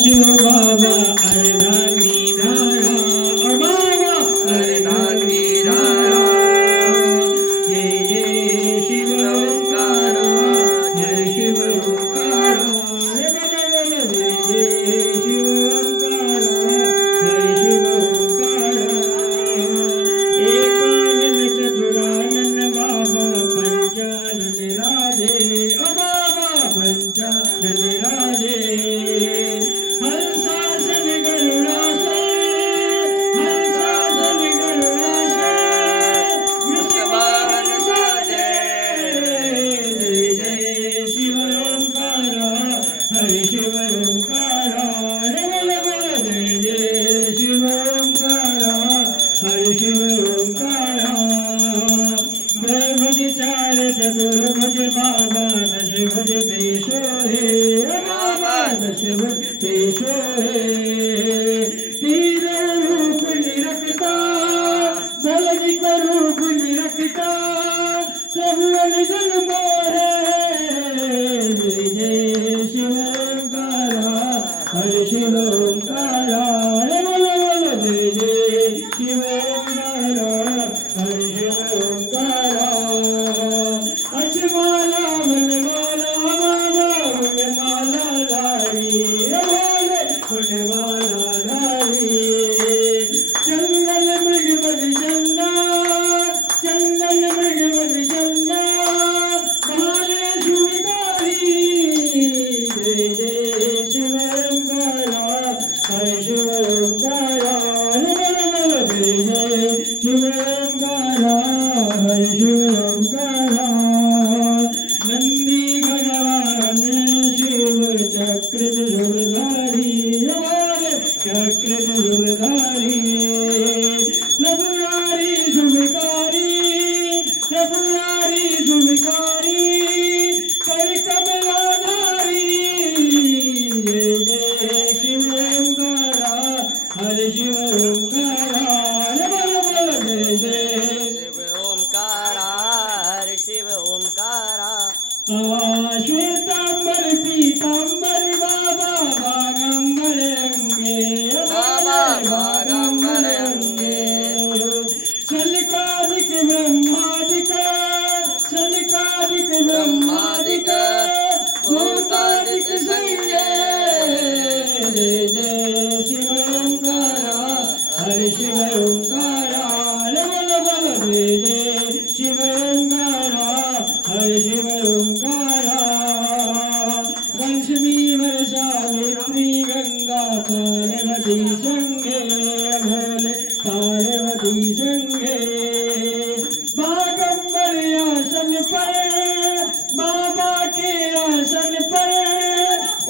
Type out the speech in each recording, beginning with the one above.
शिव बाबा अर्धांगी धारा बाबा अर्धांगी धारा जय जय शिव ओंकारा जय शिव ओंकारा जय जय शिव ओंकारा जय शिव ओंकारा एकानन चतुरानन बाबा पंचानन राधे बाबा पंचानन राधे हरि शिव ओंकारा जय जय शिव ओंकारा हरि शिव ओंकारा भज चार चतुर्भुज बाबा दश भुज तेसो हे बाबा दश भुज तेसो हे तीर रूप निरखता बलजिक रूप निरखता सबुअन जन्म जय जय शिव ओंकारा हरि शिव ओंकारा जय जय शिव ओंकारा हरि शिव ओंकारा अशमाला वनमाला बाबा वनमाला लारी वनमाला लारी जंगल मृग मद चंदा जंगल मृग मद चंदा जय जय शिव ओंकारा हरि शिव ओंकारा जय जय शिव ओंकारा हरि शिव ओंकारा नंदी भगवान शिव चक्र त्रिशूलधारी चक्र त्रिशूलधारी त्रिपुरारी सुविकारी त्रिपुरारी सुविकारी कर कमलाधारी जय जय शिव ओंकारा हरि शिव ओंकारा जय जय शिव ओंकारा हरि शिव ओंकारा श्वेतांबर पीतांबर बाबा बागंबर अंगे बाबा बागंबर अंगे सनकादिक ब्रह्मादिक सनकादिक ब्रह्मादिक भूतादिक संगे जय जय शिव ओंकारा हरि शिव ओंकारा जय जय शिव ओंकारा हरि शिव ओंकारा पंचमी सावित्री गंगा पार्वती संगे भोले पार्वती संगे बागंबर आसन पर बाबा के आसन पर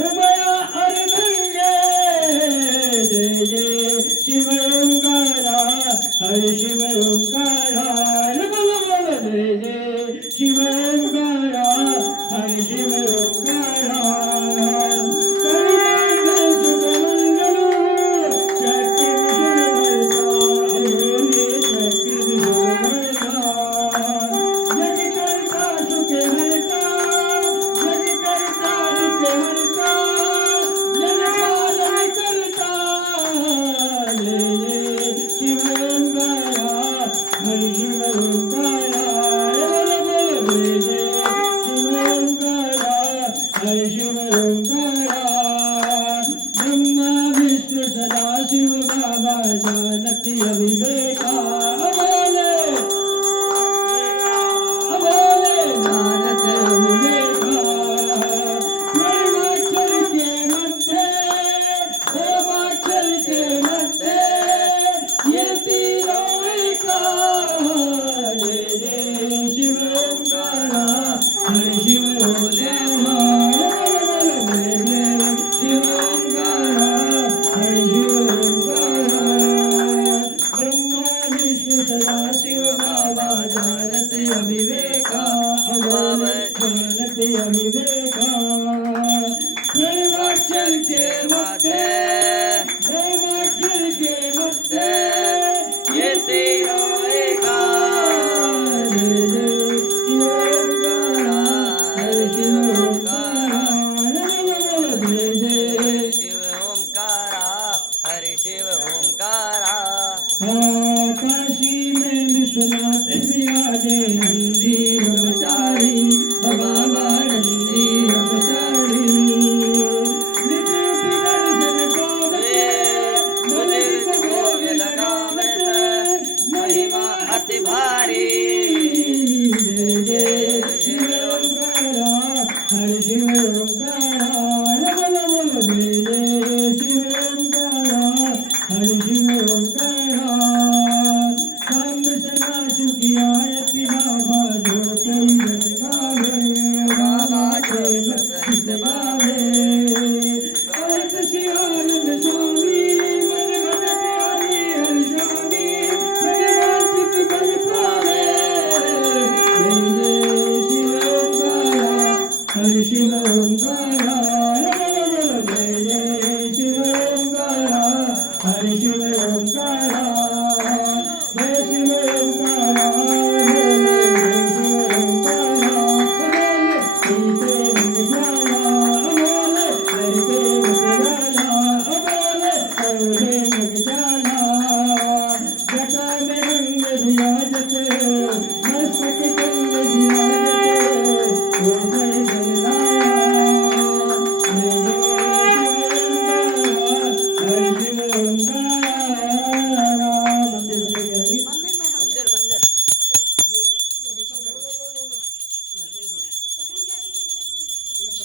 उमया अर्धंगे जय जय शिव ओंकारा हरि शिव ओंकारा जय जय शिव ओंकारा हरि शिव ओंकारा हरि शिव ओंकारा जय जय शिव ओंकारा हरि शिव ओंकारा ब्रह्मा विष्णु सदा शिव बाबा जानती अविवेका अबोले जानत अविवेका प्रेमाक्षर के मध्य प्रेमाक्षर के मध्य ये तीनों जय जय शिव ओंकारा हरि शिव ओंकारा जय जय शिव ओंकारा हरि शिव ओंकारा ब्रह्मा विष्णु सदा शिव बाबा जानत अविवेका जानत अविवेका प्रेमाक्षर के मध्य प्रेमाक्षर के मध्य ये तीनों एका जय जय शिव ओंकारा हरि शिव ओंकारा जय जय शिव हरि शिव